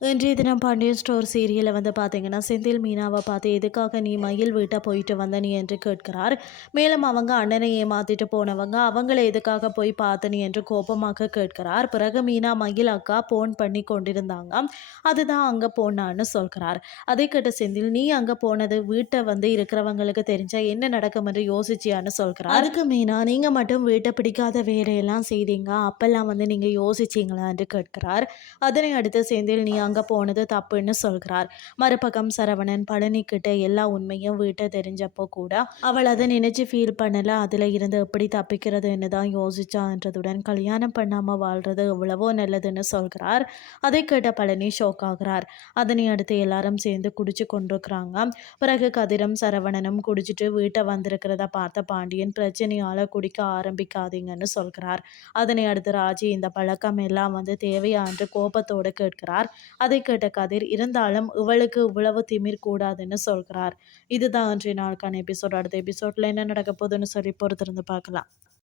இன்றைய தினம் பாண்டியன் ஸ்டோர் சீரியலில் வந்து பார்த்தீங்கன்னா செந்தில் மீனாவை பார்த்து எதுக்காக நீ மயில் வீட்டை போயிட்டு வந்த நீ என்று கேட்கிறார். மேலும் அவங்க அண்ணனை ஏமாத்திட்டு போனவங்க அவங்கள எதுக்காக போய் பார்த்த நீ என்று கோபமாக கேட்கிறார். பிறகு மீனா மயில் அக்கா போன் பண்ணி கொண்டிருந்தாங்க. அதுதான் அங்கே போனான்னு சொல்கிறார். அதை கேட்ட செந்தில் நீ அங்கே போனது வீட்டை வந்து இருக்கிறவங்களுக்கு தெரிஞ்சா என்ன நடக்கும் என்று யோசிச்சியான்னு சொல்கிறார். அதுக்கு மீனா நீங்கள் மட்டும் வீட்டை பிடிக்காத வேலையெல்லாம் செய்தீங்க. அப்பெல்லாம் வந்து நீங்கள் யோசிச்சீங்களா? என்று கேட்கிறார். அதனை அடுத்து செந்தில் நீ அங்கே போனது தப்புன்னு சொல்கிறார். மறுபக்கம் சரவணன் பழனி எல்லா உண்மையும் வீட்டை தெரிஞ்சப்போ கூட அவள் அதை நினைச்சு ஃபீல் பண்ணல. அதில் இருந்து எப்படி தப்பிக்கிறதுன்னு தான் யோசிச்சான்றதுடன் கல்யாணம் பண்ணாமல் வாழ்றது எவ்வளவோ நல்லதுன்னு சொல்கிறார். அதை கேட்ட பழனி ஷோக் ஆகிறார். அதனை அடுத்து எல்லாரும் சேர்ந்து குடிச்சு கொண்டிருக்கிறாங்க. பிறகு கதிரும் சரவணனும் குடிச்சிட்டு வீட்டை வந்திருக்கிறத பார்த்த பாண்டியன் பிரச்சனையால் குடிக்க ஆரம்பிக்காதீங்கன்னு சொல்கிறார். அதனை அடுத்து ராஜி இந்த பழக்கம் எல்லாம் வந்து தேவையா? என்று கோபத்தோடு கேட்கிறார். அதை கேட்ட கதிர் இருந்தாலும் இவளுக்கு இவ்வளவு திமிர் கூடாதுன்னு சொல்கிறார். இதுதான் அன்றைய நாளுக்கான எபிசோட் அடுத்த எபிசோட்ல என்ன நடக்க போகுதுன்னு சொல்லி பொறுத்திருந்து பார்க்கலாம்.